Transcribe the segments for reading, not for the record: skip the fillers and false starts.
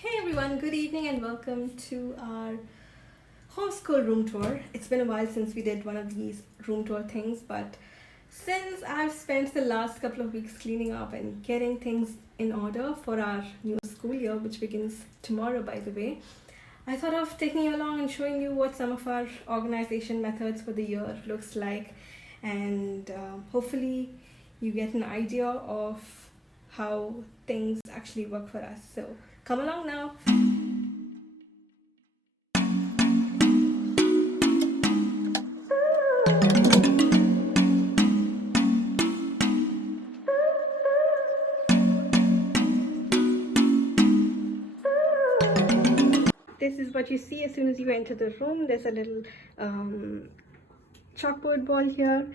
Hey everyone, good evening and welcome to our homeschool room tour. It's been a while since we did one of these room tour things, but since I've spent the last couple of weeks cleaning up and getting things in order for our new school year, which begins tomorrow by the way, I thought of taking you along and showing you what some of our organization methods for the year looks like, and hopefully you get an idea of how things actually work for us. So come along now. This is what you see as soon as you enter the room. There's a little chalkboard ball here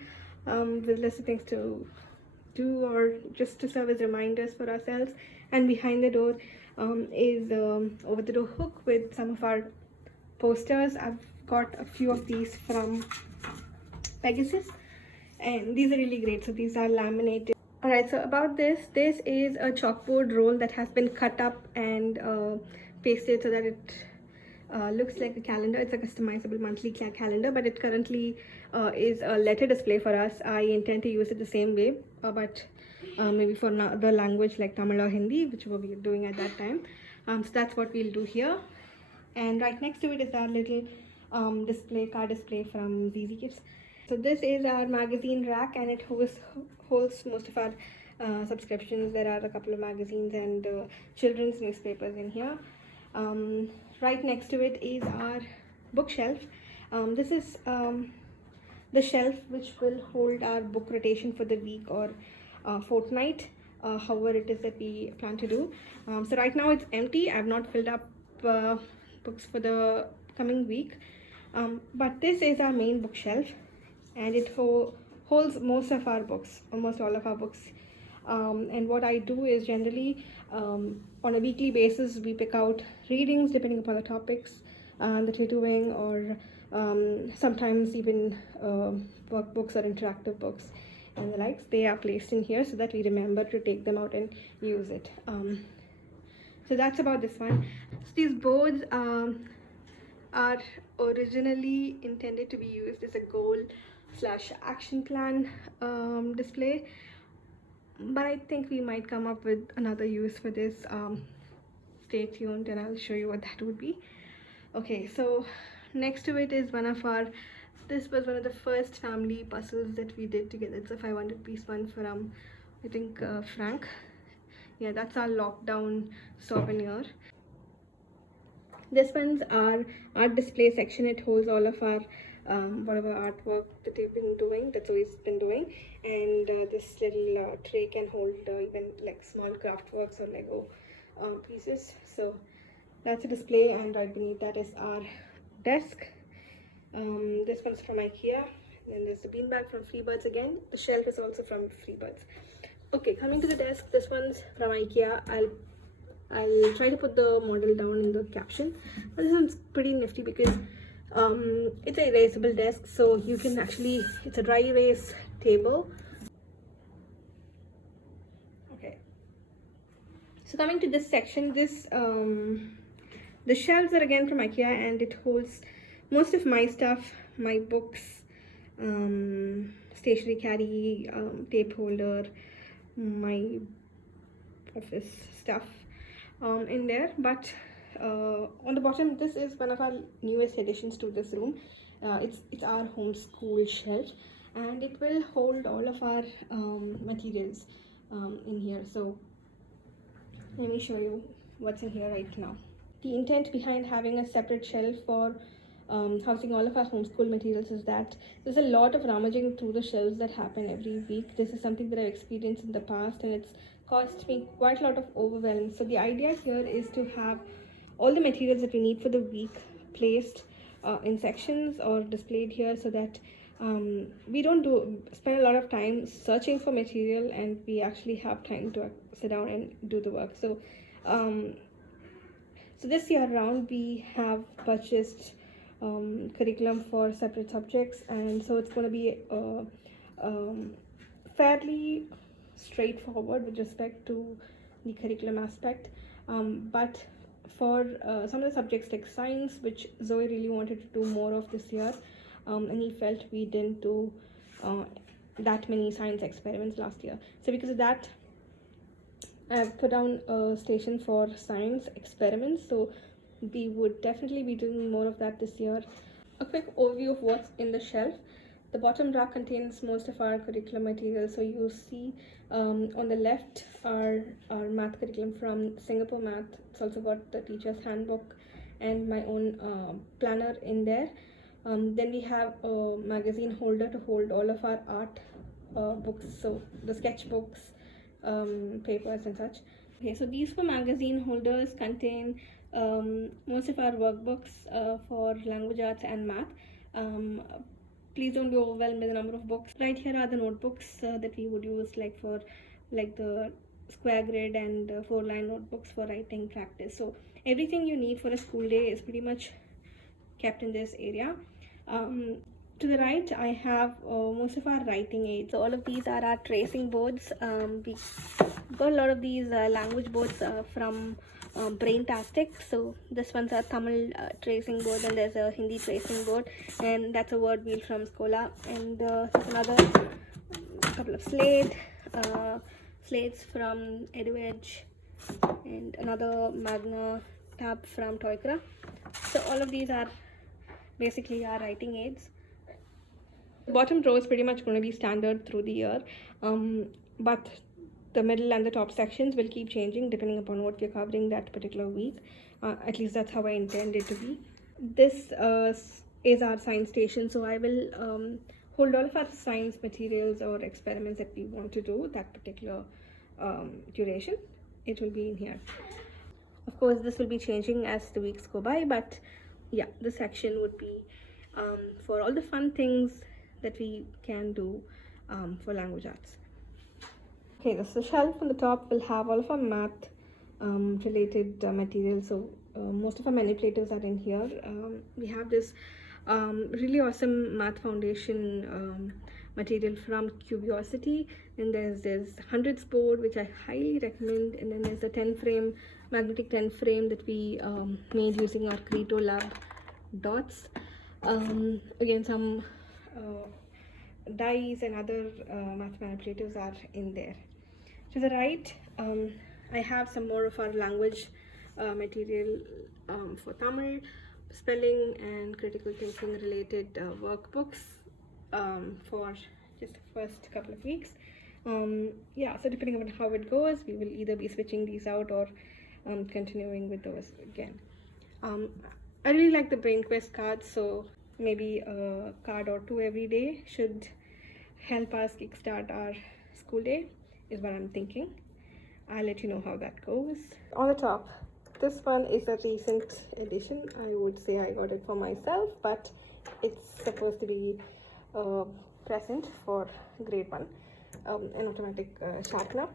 with lots of things to do or just to serve as reminders for ourselves. And behind the door is over the door hook with some of our posters. I've got a few of these from Pegasus, and these are really great. So these are laminated. Alright, so about this is a chalkboard roll that has been cut up and pasted so that it looks like a calendar. It's a customizable monthly calendar, but it currently is a letter display for us. I intend to use it the same way, but maybe for the language like Tamil or Hindi, which we'll be doing at that time. So that's what we'll do here. And right next to it is our little car display from ZZ Gifts. So this is our magazine rack, and it holds most of our subscriptions. There are a couple of magazines and children's newspapers in here. Right next to it is our bookshelf. This is the shelf which will hold our book rotation for the week or fortnight, however it is that we plan to do. So right now it's empty. I've not filled up books for the coming week, but this is our main bookshelf, and it holds most of our books, almost all of our books. And what I do is generally on a weekly basis we pick out readings depending upon the topics that we're doing, or sometimes even workbooks or interactive books and the likes. They are placed in here so that we remember to take them out and use it. So that's about this one. So these boards are originally intended to be used as a goal / action plan display, but I think we might come up with another use for this. Stay tuned and I'll show you what that would be. Okay, so next to it is this was one of the first family puzzles that we did together. It's a 500 piece one from, I think, Frank. Yeah, that's our lockdown souvenir. This one's our art display section. It holds all of our whatever artwork that we've been doing, that's what we've been doing. And this little tray can hold even like small craft works or Lego pieces. So that's a display, and right beneath that is our desk. This one's from IKEA. Then there's the beanbag from Freebirds again. The shelf is also from Freebirds. Okay, coming to the desk, this one's from IKEA. I'll try to put the model down in the caption, but this one's pretty nifty because it's an erasable desk, so you can actually, it's a dry erase table. Okay, so coming to this section, the shelves are again from IKEA, and it holds most of my stuff, my books, stationery caddy, tape holder, my office stuff in there. But on the bottom, this is one of our newest additions to this room. It's our homeschool shelf, and it will hold all of our materials in here. So let me show you what's in here right now. The intent behind having a separate shelf for housing all of our homeschool materials is that there's a lot of rummaging through the shelves that happen every week. This is something that I've experienced in the past, and it's caused me quite a lot of overwhelm. So the idea here is to have all the materials that we need for the week placed in sections or displayed here, so that we don't spend a lot of time searching for material, and we actually have time to sit down and do the work. So so this year round we have purchased curriculum for separate subjects, and so it's going to be fairly straightforward with respect to the curriculum aspect, but for some of the subjects like science, which Zoe really wanted to do more of this year, and he felt we didn't do that many science experiments last year. So because of that, I've put down a station for science experiments, so we would definitely be doing more of that this year. A quick overview of what's in the shelf. The bottom rack contains most of our curriculum material. So you see on the left our math curriculum from Singapore Math. It's also got the teacher's handbook and my own planner in there. Then we have a magazine holder to hold all of our art books, so the sketchbooks, papers and such. Okay, so these four magazine holders contain most of our workbooks for language arts and math. Please don't be overwhelmed by the number of books. Right here are the notebooks that we would use for the square grid and 4-line notebooks for writing practice. So everything you need for a school day is pretty much kept in this area. To the right, I have most of our writing aids. So all of these are our tracing boards. We got a lot of these language boards from Braintastic. So this one's a Tamil tracing board, and there's a Hindi tracing board, and that's a word wheel from Schola. And there's another couple of slates from EduEdge, and another Magna tab from Toykra. So all of these are basically our writing aids. The bottom row is pretty much going to be standard through the year, but the middle and the top sections will keep changing depending upon what we're covering that particular week. At least that's how I intend it to be. This is our science station, so I will hold all of our science materials or experiments that we want to do that particular duration. It will be in here. Of course, this will be changing as the weeks go by, but yeah, this section would be for all the fun things that we can do for language arts. Okay, so the shelf on the top will have all of our math related materials. So most of our manipulators are in here. We have this really awesome math foundation material from Curiosity, and there's this hundreds board which I highly recommend, and then there's a 10 frame magnetic 10 frame that we made using our Creto Lab dots. Again, some dies and other math manipulators are in there. To the right, I have some more of our language material for Tamil, spelling and critical thinking related workbooks for just the first couple of weeks. Yeah, so depending on how it goes, we will either be switching these out or continuing with those again. I really like the Brain Quest cards, so maybe a card or two every day should help us kickstart our school day, is what I'm thinking. I'll let you know how that goes. On the top, this one is a recent edition. I would say I got it for myself, but it's supposed to be a present for grade 1, an automatic sharpener.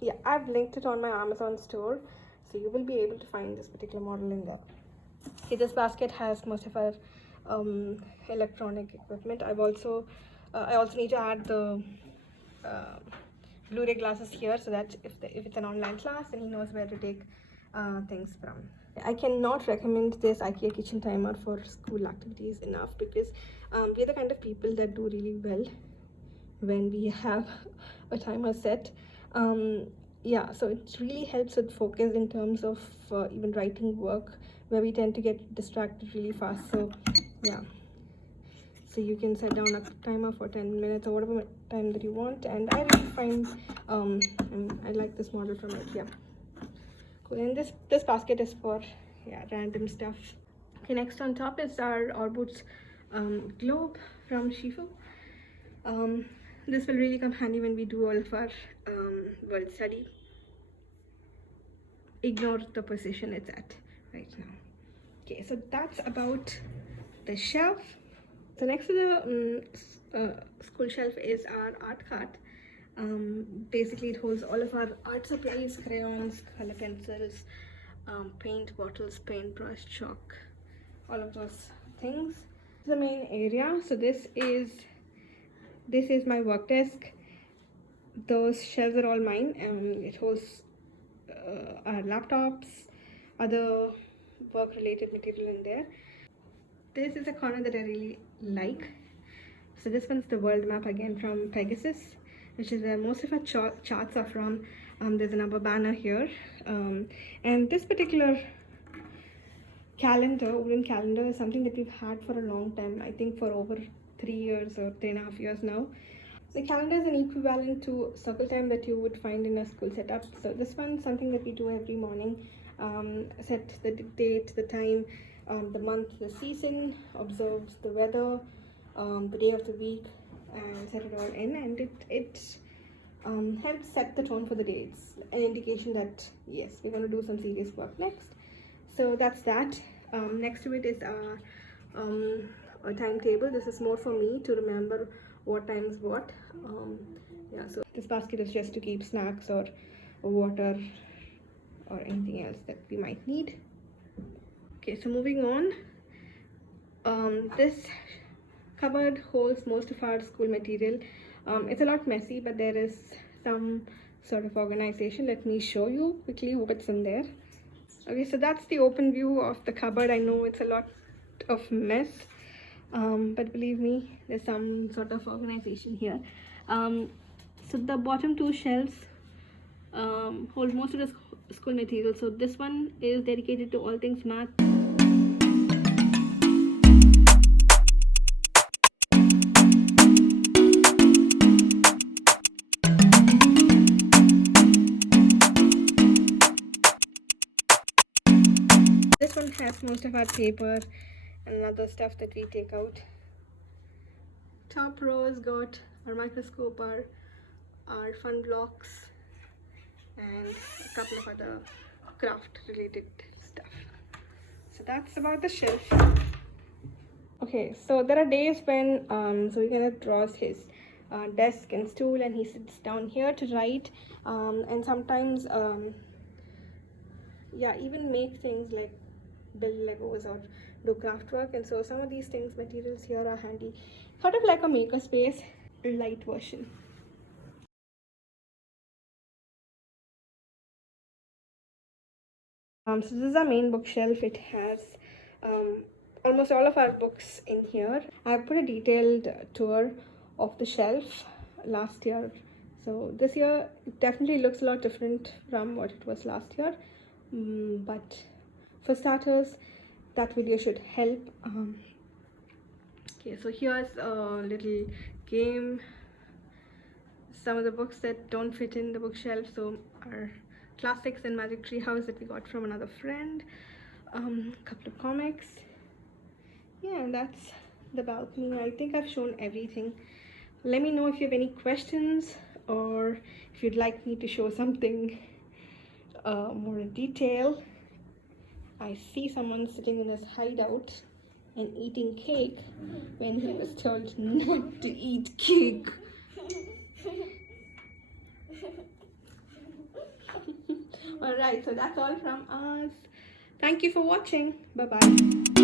Yeah, I've linked it on my Amazon store, so you will be able to find this particular model in there. Okay, this basket has most of our electronic equipment. I also need to add the Blu-ray glasses here, so that if it's an online class, then he knows where to take things from. I cannot recommend this IKEA kitchen timer for school activities enough, because we're the kind of people that do really well when we have a timer set. Yeah, so it really helps with focus in terms of even writing work, where we tend to get distracted really fast. So yeah, so you can set down a timer for 10 minutes or whatever time that you want, and I really find I like this model from IKEA. Cool. And this basket is for random stuff. Okay, next on top is our Orboots globe from Shifu. This will really come handy when we do all of our world study. Ignore the position it's at right now. Okay, so that's about the shelf. So next to the school shelf is our art cart. Basically, it holds all of our art supplies, crayons, color pencils, paint bottles, paintbrush, chalk, all of those things. The main area. So this is my work desk. Those shelves are all mine. It holds our laptops, other work related material in there. This is a corner that I really like. So this one's the world map again from Pegasus, which is where most of our charts are from. There's another banner here, and this particular calendar, wooden calendar, is something that we've had for a long time. I think for over 3 years or 3.5 years now. The calendar is an equivalent to circle time that you would find in a school setup. So this one's something that we do every morning. Set the date, the time, the month, the season, observes the weather, the day of the week, and set it all in. And it helps set the tone for the day. It's an indication that yes, we're going to do some serious work next. So that's that. Next to it is a timetable. This is more for me to remember what time's what. Yeah, so this basket is just to keep snacks or water or anything else that we might need. Okay, so moving on. This cupboard holds most of our school material. It's a lot messy, but there is some sort of organization. Let me show you quickly what's in there. Okay, so that's the open view of the cupboard. I know it's a lot of mess, but believe me, there's some sort of organization here. So the bottom two shelves hold most of the school material. So this one is dedicated to all things math. This one has most of our paper and other stuff that we take out. Top rows got our microscope, our fun blocks, and a couple of other craft related stuff. So that's about the shelf. Okay, so there are days when Zoe draws his desk and stool, and he sits down here to write, and sometimes yeah, even make things like build Legos or do craft work. And so some of these things, materials here are handy, sort of like a makerspace light version. So this is our main bookshelf. It has almost all of our books in here. I put a detailed tour of the shelf last year. So this year it definitely looks a lot different from what it was last year. But for starters, that video should help. Okay, so here's a little game. Some of the books that don't fit in the bookshelf, so our classics and Magic Tree House that we got from another friend. A couple of comics. Yeah, and that's the balcony. I think I've shown everything. Let me know if you have any questions or if you'd like me to show something more in detail. I see someone sitting in his hideout and eating cake when he was told not to eat cake. Alright, so that's all from us. Thank you for watching. Bye bye.